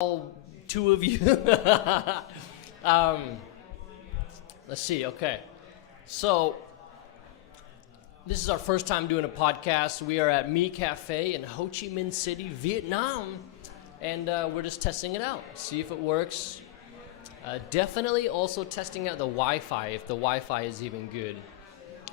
all two of you. um, let's see. Okay, so this is our first time doing a podcast. We are at Mi Cafe in Ho Chi Minh City, Vietnam, and we're just testing it out, see if it works. Definitely also testing out the Wi-Fi, if the Wi-Fi is even good.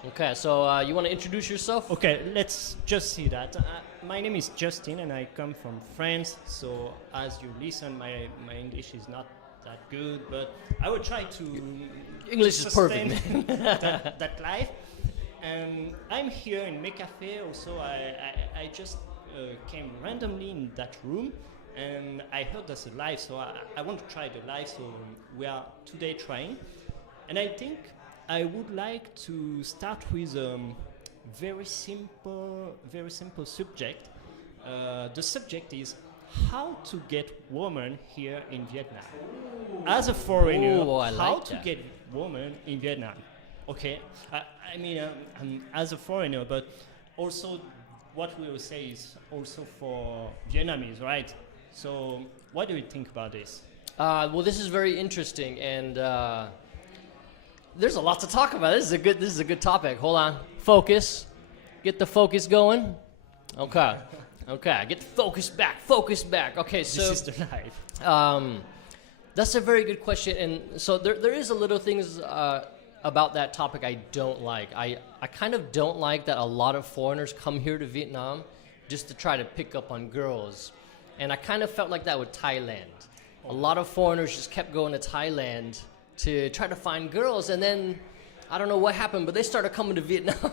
Okay, so you want to introduce yourself? Okay, let's just see that. My name is Justin and I come from France, so as you listen, my English is not that good, but I will try to English is perfect. that life. And I'm here in Me Cafe, also I just came randomly in that room and I heard there's a live, so I want to try the live, so we are today trying. And I think I would like to start with a very simple subject. The subject is how to get women here in Vietnam. As a foreigner, how to get women in Vietnam. Okay, I mean, as a foreigner, but also what we will say is also for Vietnamese, right? So, what do you think about this? Well, this is very interesting, and there's a lot to talk about. This is a good topic. Hold on, focus. Get the focus going. Okay, okay. Get the focus back. Focus back. Okay, so this is the life. That's a very good question, and so there is a little things about that topic I don't like. I kind of don't like that a lot of foreigners come here to Vietnam just to try to pick up on girls. And I kind of felt like that with Thailand. A lot of foreigners just kept going to Thailand to try to find girls, and then I don't know what happened, but they started coming to Vietnam.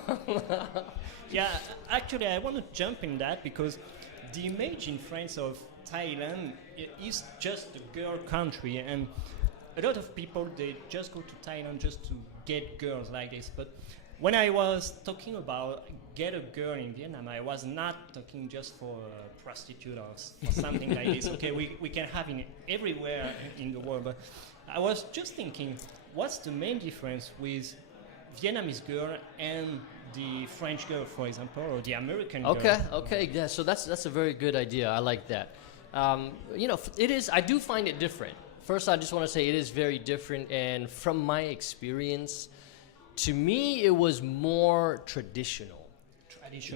Yeah, actually I want to jump in that because the image in France of Thailand is just a girl country, and a lot of people, they just go to Thailand just to get girls like this. But when I was talking about get a girl in Vietnam, I was not talking just for a prostitute or something like this. Okay, we can have it everywhere in the world, but I was just thinking, what's the main difference with Vietnamese girl and the French girl, for example, or the American girl? Okay, yeah. So that's a very good idea. I like that. It is. I do find it different. First, I just want to say it is very different, and from my experience, to me, it was more traditional.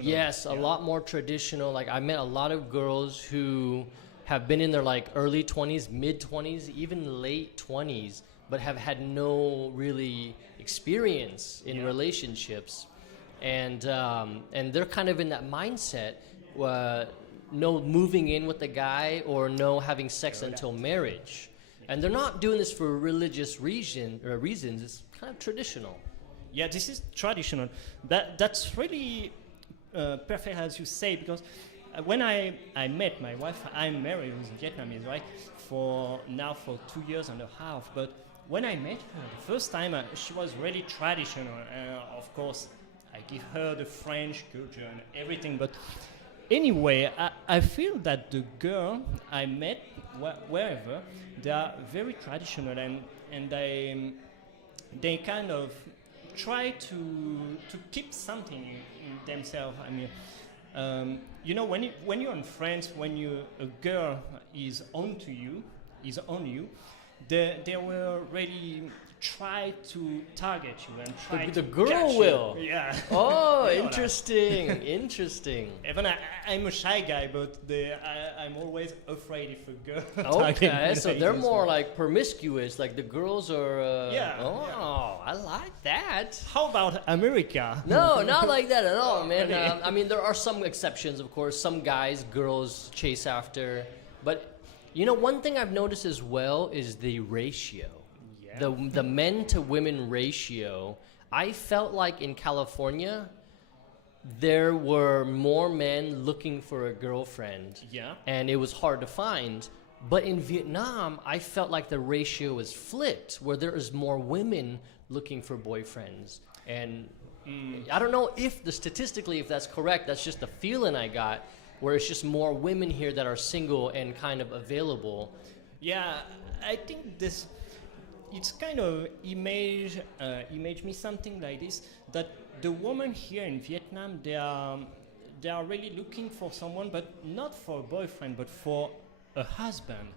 Yes, a lot more traditional. Like, I met a lot of girls who have been in their like early 20s, mid 20s, even late 20s, but have had no really experience in relationships, and they're kind of in that mindset, no moving in with the guy or no having sex until marriage, and they're not doing this for religious reasons. It's kind of traditional. Yeah, this is traditional. That's really perfect, as you say, because when I met my wife, I'm married with Vietnamese, right? For 2 years and a half. But when I met her the first time, she was really traditional. Of course, I give her the French culture and everything. But anyway, I feel that the girl I met, wherever, they are very traditional, and they kind of try to keep something in themselves. I mean, when you're in France, when a girl is on you, they will really try to target you and try The to girl catch will. you. Yeah. Oh, interesting, interesting. Even I'm a shy guy, but I'm always afraid if a girl. Okay, so they're more like promiscuous. Like the girls are. Yeah. Oh, I like that. How about America? No, not like that at all, man. Really? I mean, there are some exceptions, of course. Some guys, girls chase after, but one thing I've noticed as well is the ratio. The men to women ratio. I felt like in California, there were more men looking for a girlfriend. Yeah. And it was hard to find. But in Vietnam, I felt like the ratio was flipped, where there is more women looking for boyfriends. And I don't know if statistically, if that's correct. That's just the feeling I got, where it's just more women here that are single and kind of available. Yeah, I think it's kind of image me something like this, that the women here in Vietnam, they are really looking for someone, but not for a boyfriend, but for a husband.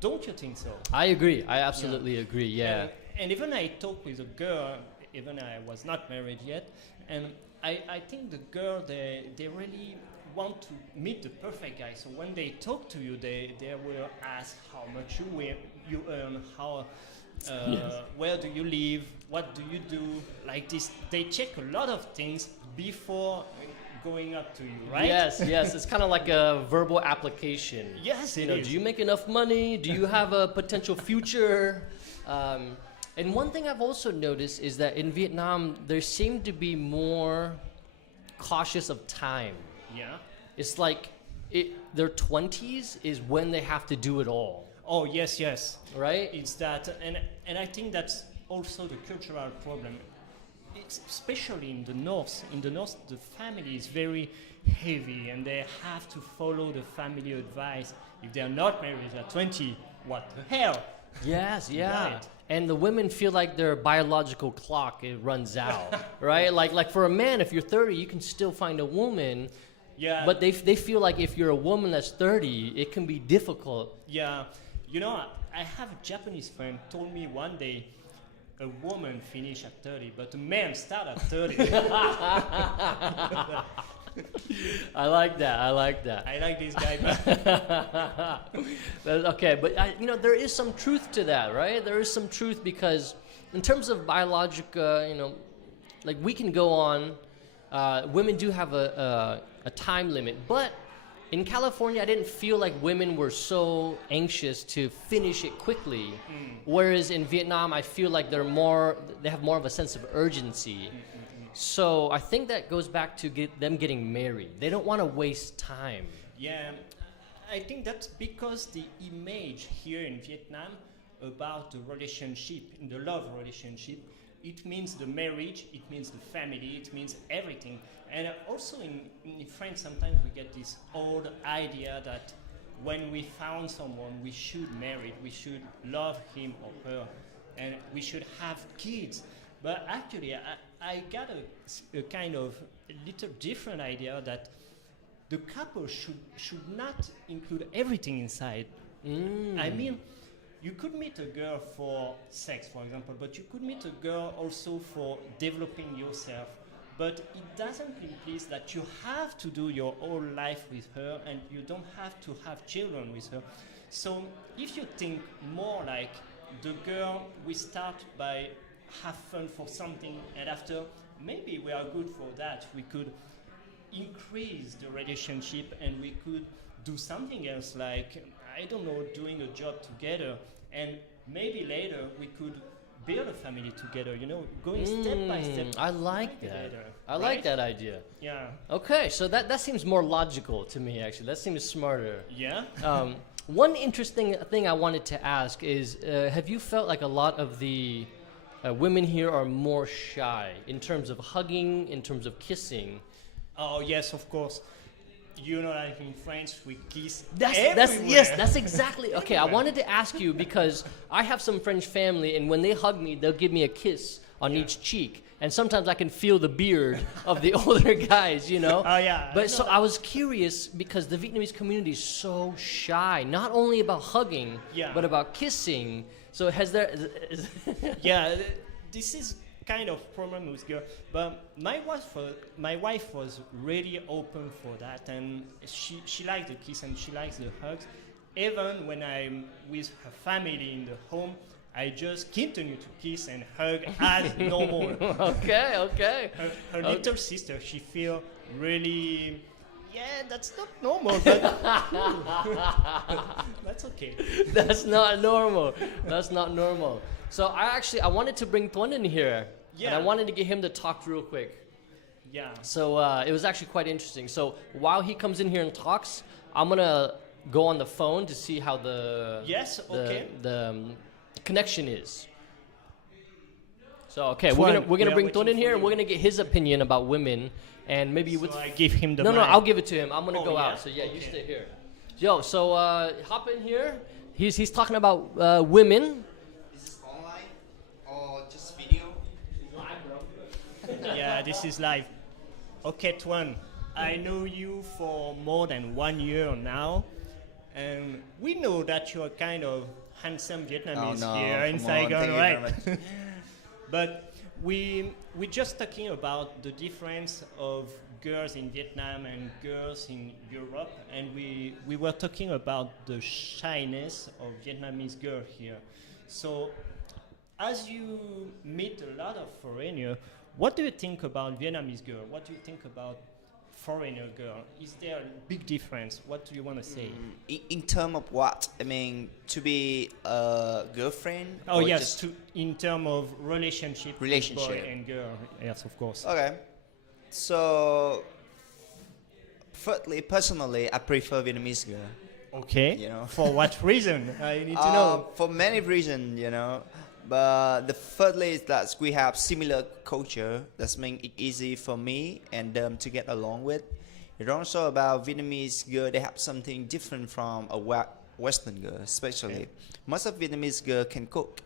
Don't you think so? I agree. I absolutely agree. Yeah. And even I talk with a girl, even I was not married yet, and I think the girl, they really want to meet the perfect guy. So when they talk to you, they will ask how much you earn, how where do you live, what do you do, like this. They check a lot of things before going up to you, right? Yes, yes. It's kind of like a verbal application. Yes, You know, do you make enough money? Do you have a potential future? And one thing I've also noticed is that in Vietnam, there seem to be more cautious of time. Yeah. It's like their 20s is when they have to do it all. Oh, yes, yes. Right? It's that, and I think that's also the cultural problem. It's especially in the north. In the north, the family is very heavy, and they have to follow the family advice. If they are not married at 20, what the hell? Yes, yeah. Right. And the women feel like their biological clock, it runs out, right? Like for a man, if you're 30, you can still find a woman. Yeah. But they feel like if you're a woman that's 30, it can be difficult. Yeah. You know, I have a Japanese friend told me one day a woman finish at 30, but a man start at 30. I like that. I like that. I like this guy. Okay, but there is some truth to that, right? There is some truth because in terms of biologic, like we can go on. Women do have a time limit, but in California, I didn't feel like women were so anxious to finish it quickly. Whereas in Vietnam, I feel like they have more of a sense of urgency. So I think that goes back to them getting married. They don't want to waste time. Yeah, I think that's because the image here in Vietnam about the relationship, in the love relationship, it means the marriage, it means the family, it means everything. And also in France, sometimes we get this old idea that when we found someone, we should marry, we should love him or her, and we should have kids. But actually, I got a kind of little different idea that the couple should not include everything inside. I mean, you could meet a girl for sex, for example, but you could meet a girl also for developing yourself. But it doesn't imply that you have to do your whole life with her and you don't have to have children with her. So if you think more like the girl, we start by have fun for something, and after maybe we are good for that, we could increase the relationship and we could do something else, like I don't know, doing a job together, and maybe later we could build a family together, going step by step. I like that. Together, I like that idea. Yeah. Okay, so that seems more logical to me, actually. That seems smarter. Yeah. One interesting thing I wanted to ask is, have you felt like a lot of the women here are more shy in terms of hugging, in terms of kissing? Oh, yes, of course. Like in France, we kiss That's exactly. Okay, I wanted to ask you because I have some French family, and when they hug me, they'll give me a kiss on each cheek, and sometimes I can feel the beard of the older guys, Oh, yeah. But so I was curious because the Vietnamese community is so shy, not only about hugging, but about kissing. So has there? Yeah, this is kind of problem with girl, but my wife was really open for that, and she likes the kiss and she likes the hugs. Even when I'm with her family in the home, I just continue to kiss and hug as normal. Okay. Her little sister, she feel really, that's not normal, but that's okay. That's not normal. So I wanted to bring Tuấn in here, and I wanted to get him to talk real quick. Yeah. So it was actually quite interesting. So while he comes in here and talks, I'm gonna go on the phone to see how the connection is. So we're gonna bring Tuấn in here, and we're gonna get his opinion about women, and maybe I give him the mic. No, I'll give it to him. I'm gonna go out. So you stay here. Yo, so hop in here. He's talking about women. Yeah, this is live. Okay, Tuấn, I know you for more than 1 year now, And we know that you're kind of handsome Oh Vietnamese no, here in come on, thank Saigon, you right? very much. But we're just talking about the difference of girls in Vietnam and girls in Europe, and we were talking about the shyness of Vietnamese girl here. So, as you meet a lot of foreigner, what do you think about Vietnamese girl? What do you think about foreigner girl? Is there a big difference? What do you want to say? In terms of what? I mean, to be a girlfriend? Oh or yes, just- in terms of relationship, with Relationship. boy and girl. Yes, of course. Okay. So, personally, I prefer Vietnamese girl. Okay. You know. For what reason? I need to know. For many reasons, you know. But the thirdly is that we have similar culture. That's make it easy for me and them to get along with. It's also about Vietnamese girl. They have something different from a Western girl, especially. Okay. Most of Vietnamese girl can cook.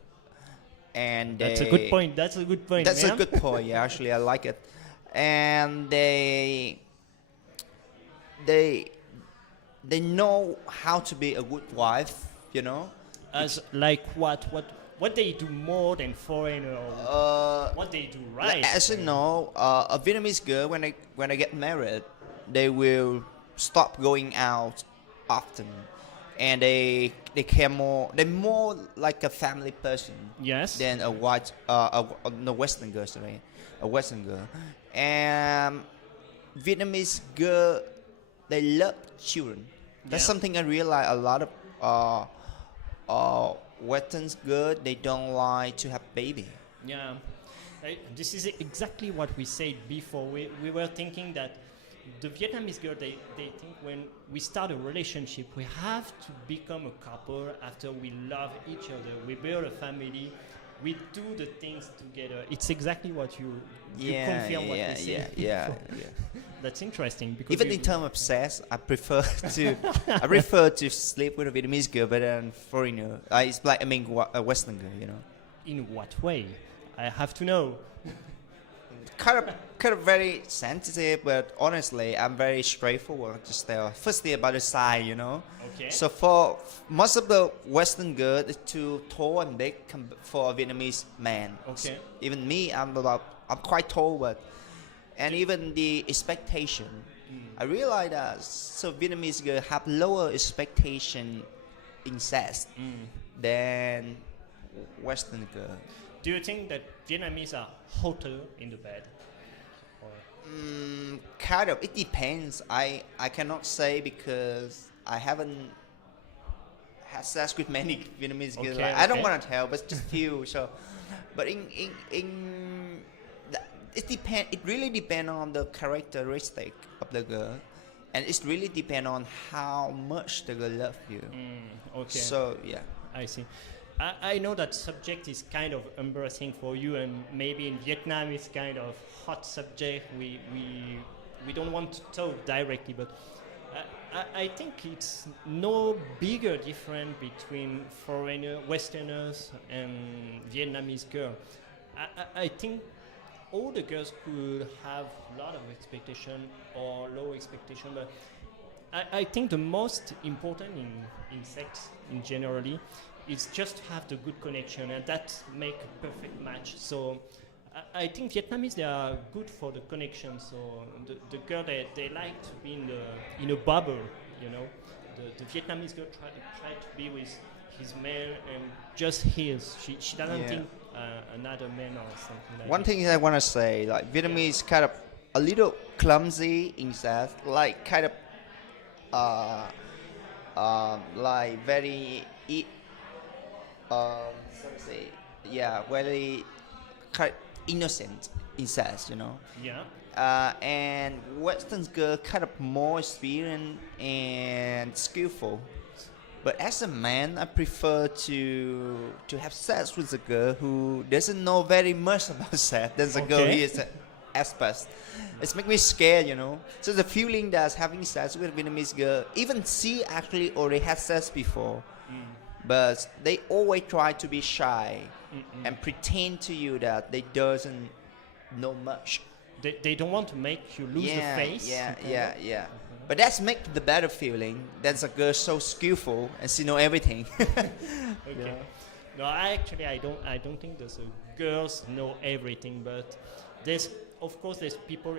And That's a good point. That's a good point. That's a ma'am. good point. Yeah, actually, I like it. And they know how to be a good wife. You know. As like what they do more than foreigner, or what they do right. As you know, a Vietnamese girl when they get married, they will stop going out often, and they care more. They're more like a family person. Yes. Than a no Western girl, sorry, a Western girl. And Vietnamese girl, they love children. That's Yeah. something I realize a lot of Western girl, they don't like to have baby. Yeah. This is exactly what we said before. We were thinking that the Vietnamese girl, they think when we start a relationship, we have to become a couple after we love each other. We build a family. We do the things together. It's exactly what you confirm what we said. yeah. That's interesting because Even in terms of sex, I prefer to sleep with a Vietnamese girl better than foreigner. It's like a Western girl, you know. in what way? I have to know. Kind of very sensitive, but honestly, I'm very straightforward. Just firstly about the size, you know. Okay. So for most of the Western girls, it's too tall and big for a Vietnamese man. Okay. Even me, I'm quite tall, and even the expectation, I realize that so Vietnamese girls have lower expectation in sex than Western girl. Do you think that Vietnamese are hotter in the bed? Or Kind of. It depends. I cannot say because I haven't had sex with many Vietnamese girls. Okay, I don't okay. want to tell, but just few. So, but it depend. It really depends on the characteristic of the girl, and it really depends on how much the girl loves you. okay. So yeah. I see. I know that subject is kind of embarrassing for you, and maybe in Vietnam it's kind of hot subject. We don't want to talk directly, but I think it's no bigger difference between Westerners and Vietnamese girls. I think all the girls could have a lot of expectation or low expectation, but I think the most important in sex in generally is just to have the good connection, and that make a perfect match. So I think Vietnamese, they are good for the connection. So the girl, they like to be in a bubble, you know. The Vietnamese girl try to be with his man and just his. She doesn't Yeah. think another man or something like One that. thing I want to say, like Vietnamese, kind of a little clumsy in sex, like kind of like very very kind of innocent in sex, you know. Yeah. And Western girl kind of more experienced and skillful. But as a man, I prefer to have sex with a girl who doesn't know very much about sex. There's a girl who Okay. is an expert. It's make me scared, you know. So the feeling that having sex with a Vietnamese girl, even she actually already had sex before, but they always try to be shy and pretend to you that they doesn't know much. They don't want to make you lose the face. Yeah. But that's make the better feeling. That's a girl so skillful and she know everything. Okay. No, I don't think there's girls know everything, but of course there's people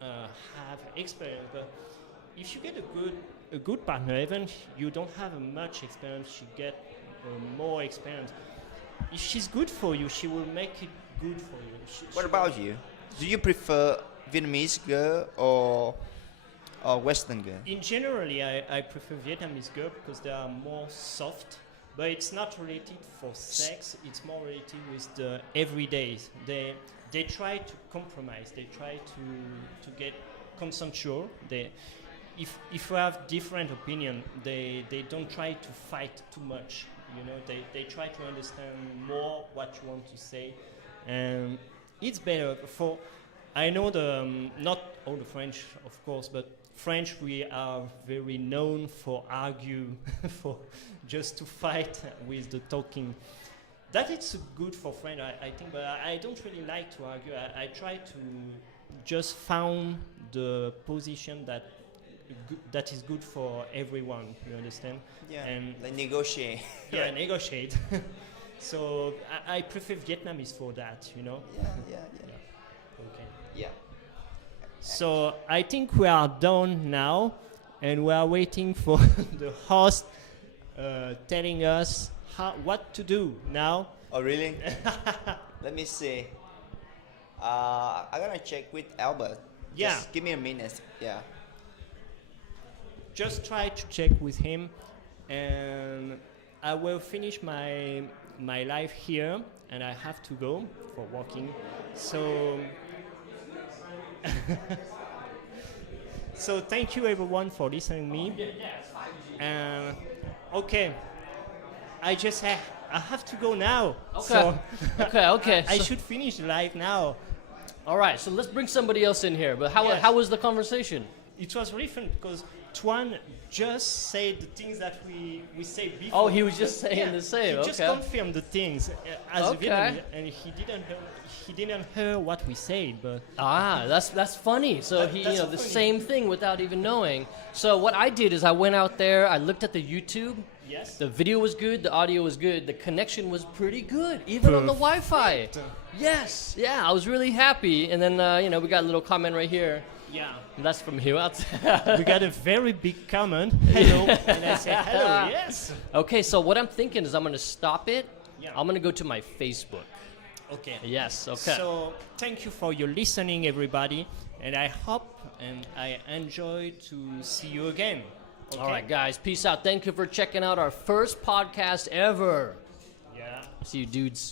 have experience. But if you get a good partner, even if you don't have much experience, you get more experience. If she's good for you, she will make it good for you. What about you? Do you prefer Vietnamese girl or Western girl? In generally, I prefer Vietnamese girl because they are more soft. But it's not related for sex. It's more related with the everyday. They try to compromise. They try to get consensual. If we have different opinion, they don't try to fight too much. You know, they try to understand more what you want to say, and it's better for. I know not all the French, of course, but French, we are very known for argue, for just to fight with the talking. That is good for French, I think, but I don't really like to argue. I try to just find the position that is good for everyone. You understand? Yeah. And like negotiate. yeah, negotiate. So I prefer Vietnamese for that. You know. Yeah. Okay. Yeah. So I think we are done now, and we are waiting for the host telling us what to do now. Oh really? Let me see. I'm gonna check with Albert. Yeah. Just give me a minute. Yeah. Just try to check with him, and I will finish my life here, and I have to go for walking. So. So thank you everyone for listening to me. Okay, I have to go now. Okay. So Okay. I should finish the live now. All right, so let's bring somebody else in here. But Yes. how was the conversation? It was really fun because Tuan just said the things that we said before. Oh, he was just saying the same. He just Okay. confirmed the things as a Okay. Vietnamese, and he didn't hear what we said, but That's funny. So That's the funny. same thing without even knowing. So what I did is I went out there, I looked at the YouTube. yes. The video was good, the audio was good, the connection was pretty good, even on the Wi-Fi. Yes, yeah, I was really happy. And then we got a little comment right here. Yeah. And that's from you out. We got a very big comment. Hello. And I said, hello, yes. Okay, so what I'm thinking is I'm going to stop it. Yeah. I'm going to go to my Facebook. Okay. Yes, okay. So thank you for your listening, everybody. And I hope and I enjoy to see you again. Okay? All right, guys, peace out. Thank you for checking out our first podcast ever. Yeah. See you, dudes.